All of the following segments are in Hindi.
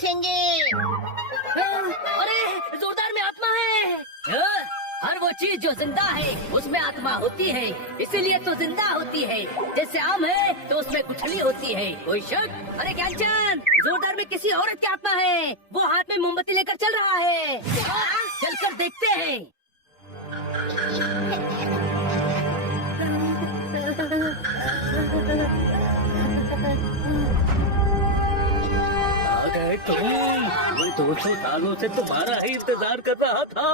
उठेंगे। अरे जोरदार में आत्मा है। हर वो चीज जो जिंदा है उसमें आत्मा होती है, इसीलिए तो जिंदा होती है। जैसे आम है तो उसमें गुठली होती है, कोई शक? अरे ज्ञानचंद, जोरदार में किसी औरत की आत्मा है, वो हाथ में मोमबत्ती लेकर चल रहा है। चलकर देखते हैं। आ गए तुम। मैं 200 सालों से तुम्हारा ही इंतजार कर रहा था।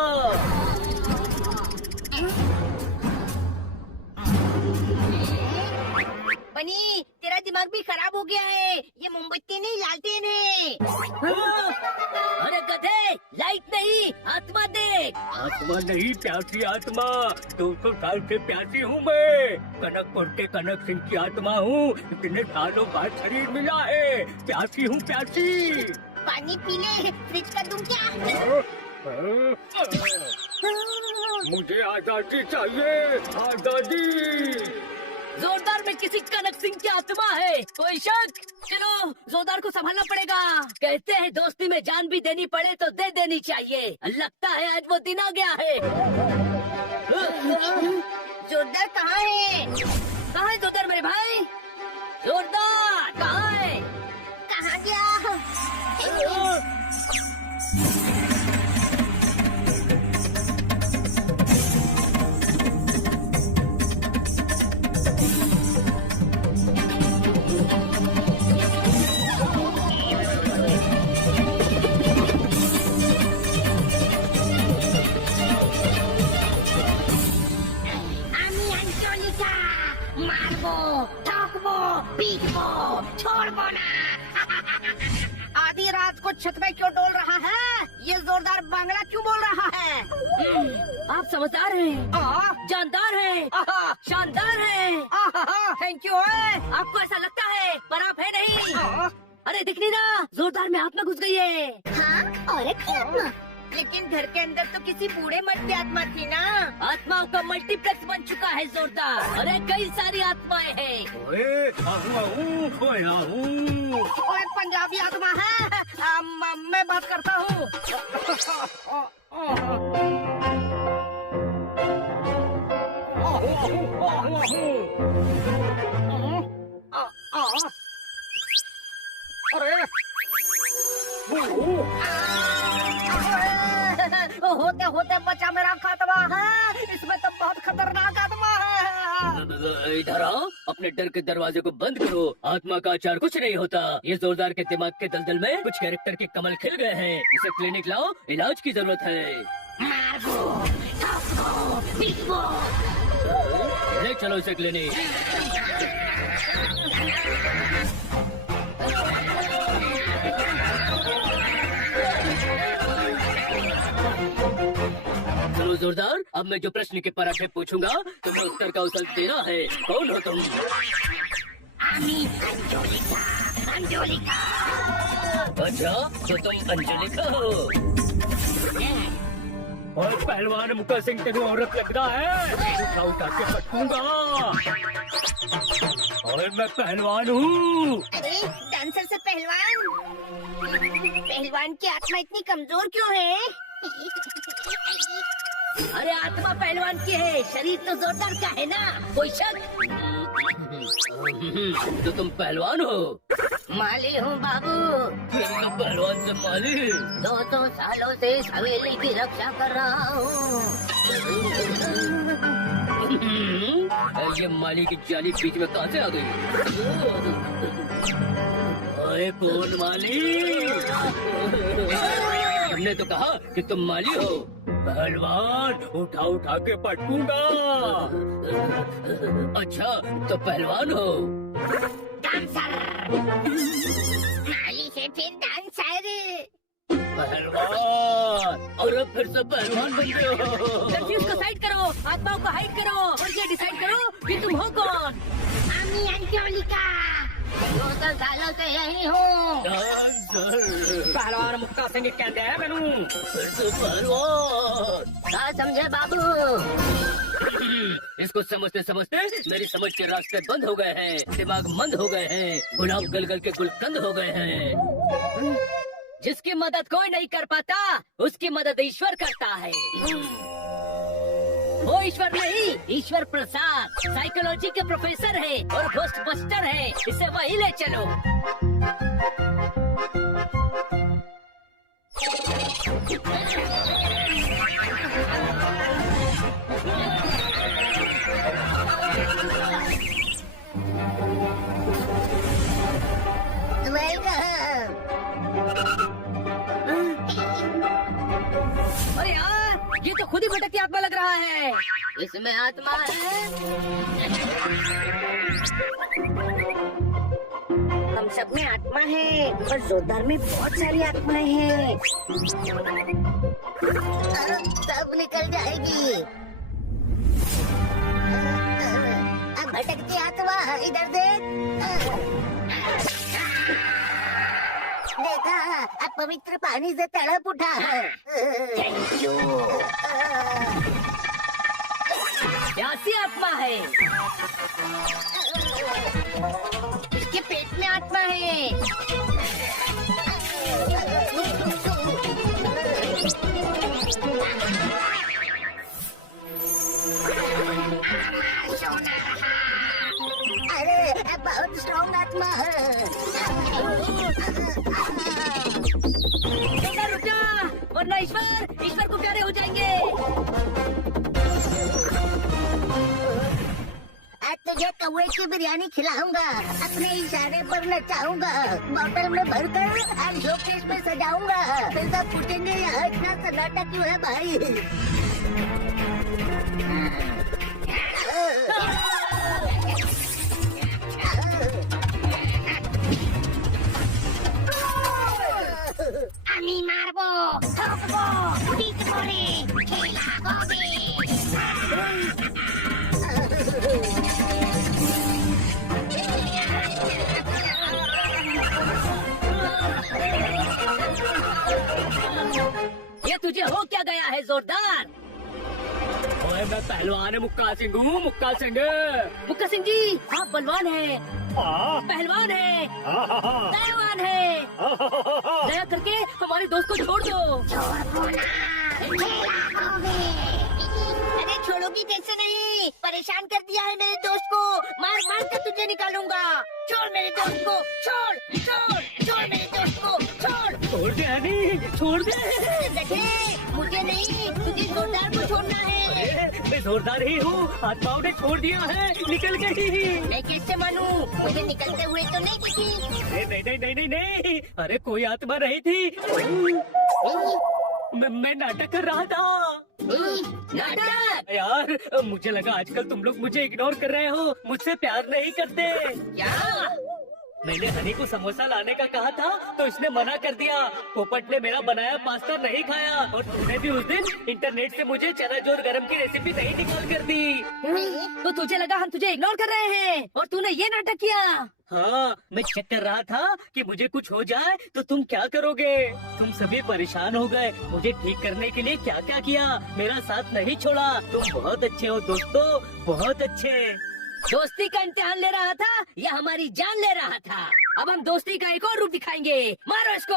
बनी, तेरा दिमाग भी खराब हो गया है। ये मोमबत्ती नहीं, लालटेन है। अरे गधे, लाइट नहीं, आत्मा देख। आत्मा नहीं, प्यासी आत्मा। 200 साल से प्यासी हूँ मैं। कनकपुर के कनक सिंह की आत्मा हूँ। इतने सालों बाद शरीर मिला है। प्यासी हूँ, प्यासी। पानी पी ले, फ्रिज कर दूं क्या? मुझे आजादी चाहिए, आजादी। जोरदार में किसी कनक सिंह की आत्मा है, कोई शक? चलो, जोरदार को संभालना पड़ेगा। कहते हैं दोस्ती में जान भी देनी पड़े तो दे देनी चाहिए। लगता है आज वो दिन आ गया है। जोरदार कहाँ है? कहाँ है जोरदार मेरे भाई? जोरदार कहाँ है? कहाँ गया? छोड़बो ना। आधी रात को छत में क्यों डोल रहा है? ये जोरदार बांग्ला क्यों बोल रहा है? आप समझदार हैं, जानदार हैं, शानदार हैं। थैंक यू है। आपको ऐसा लगता है पर आप है नहीं। अरे दिख नहीं रहा, जोरदार में आत्मा घुस गई है। हाँ, और एक आत्मा। लेकिन घर के अंदर तो किसी बूढ़े मर्द की आत्मा थी ना। आत्माओं का मल्टीप्लेक्स बन चुका है जोरदार। अरे कई सारी आत्माएं हैं। ओए, खोया हूँ। ओए, पंजाबी आत्मा है। मैं बात करता हूँ। अरे होते होते बचा मेरा खात्मा है। इसमें तो बहुत खतरनाक आत्मा है। इधर आओ, अपने डर के दरवाजे को बंद करो। आत्मा का आचार कुछ नहीं होता। ये जोरदार के दिमाग के दलदल में कुछ कैरेक्टर के कमल खिल गए हैं। इसे क्लिनिक लाओ, इलाज की जरूरत है। ले चलो इसे क्लिनिक। चलो जोरदार, अब मैं जो प्रश्न के पराठे पूछूंगा तुम्हें उत्तर का उत्तर देना है। कौन हो तुम? अंजोलिका। अच्छा, तो तुम अंजलिका हो। और पहलवान मुक्का सिंह तेरी औरत लगता है। उठा उठा के पटकूंगा। और मैं पहलवान हूँ। अरे डांसर से पहलवान। पहलवान की आत्मा इतनी कमजोर क्यों है? अरे आत्मा पहलवान की है, शरीर तो जोरदार का है ना, कोई शक? तो तुम पहलवान हो? माली हूँ बाबू। तो पहलवान से माली। 200 सालों से इस हवेली की रक्षा कर रहा हूँ। ये माली की जाली बीच में कहाँ से आ गई? अरे कौन माली? तुमने तो कहा कि तुम माली हो। पहलवान, उठा उठा के पटकूंगा। अच्छा, तो पहलवान हो? डांसर। माली से फिर डांसर। पहलवान, और अब फिर से पहलवान बन गए हो। कंफ्यूज को साइड करो, आत्माओं को हाइड करो और ये डिसाइड करो कि तुम हो कौन। आमी अंजोलिका। 200 सालों से यही हूँ। पहलवान मुक्ता सिंह कहते हैं मैनू। फिर से पहलवान। क्या समझे बाबू? इसको समझते समझते मेरी समझ के रास्ते बंद हो गए हैं, दिमाग मंद हो गए हैं, गुलाब गल गल के गुलकंद हो गए हैं। जिसकी मदद कोई नहीं कर पाता उसकी मदद ईश्वर करता है। वो ईश्वर नहीं, ईश्वर प्रसाद साइकोलॉजी के प्रोफेसर है और घोस्ट बस्टर है, इसे वही ले चलो। अरे यार, ये तो खुद ही भटकती आत्मा लग रहा है। इसमें आत्मा है। हम सब में आत्मा है और जोरदार में बहुत सारी आत्माएं हैं। सब निकल जाएगी। अब भटकती आत्मा इधर देख। देखा, अब पवित्र पानी से तड़प उठा है। प्यासी आत्मा है। इसके पेट में आत्मा है। अरे बहुत स्ट्रॉन्ग आत्मा है। रुक जा, वरना ईश्वर को प्यारे हो जाएंगे। आज तुझे कौवे की बिरयानी खिलाऊंगा, अपने इशारे पर नचाऊंगा, बोतल में भरकर और शोकेस में सजाऊंगा। फिर सब पूछेंगे यहाँ इतना सन्नाटा क्यों है भाई। আমি মারবো, ঠকবো, উদিত করে খেলা হবে। ये तुझे हो क्या गया है जोरदार? ओए मैं पहलवान मुक्का सिंह हूँ, मुक्का सिंह। मुक्का सिंह जी, आप बलवान हैं, पहलवान हैं, दयावान हैं। दया करके हमारे दोस्त को छोड़ दो। अरे छोड़ोगी कैसे नहीं, परेशान कर दिया है मेरे दोस्त को। मार मार कर तुझे निकालूंगा। छोड़ मेरे दोस्त को, छोड़ छोड़ छोड़ मेरे दोस्त को, छोड़। छोड़ दे हनी, छोड़ दे। देखे, मुझे नहीं तुझे जोरदार को छोड़ना है। मैं जोरदार ही हूँ, आत्माओं ने छोड़ दिया है, निकल गई। मैं कैसे मानूं, मुझे निकलते हुए तो नहीं दिखी। नहीं नहीं नहीं नहीं नहीं, अरे कोई आत्मा नहीं थी। मैं नाटक कर रहा था। नाटक? यार मुझे लगा आजकल तुम लोग मुझे इग्नोर कर रहे हो, मुझसे प्यार नहीं करते। क्या? मैंने हनी को समोसा लाने का कहा था तो इसने मना कर दिया। पोपट ने मेरा बनाया पास्ता नहीं खाया और तूने भी उस दिन इंटरनेट से मुझे चना जोर गरम की रेसिपी नहीं निकाल कर दी। तो तुझे लगा हम तुझे इग्नोर कर रहे हैं और तूने ये नाटक किया। हाँ, मैं चेक कर रहा था कि मुझे कुछ हो जाए तो तुम क्या करोगे। तुम सभी परेशान हो गए, मुझे ठीक करने के लिए क्या क्या किया, मेरा साथ नहीं छोड़ा। तुम बहुत अच्छे हो दोस्तों, बहुत अच्छे। दोस्ती का इम्तिहान ले रहा था या हमारी जान ले रहा था? अब हम दोस्ती का एक और रूप दिखाएंगे। मारो इसको।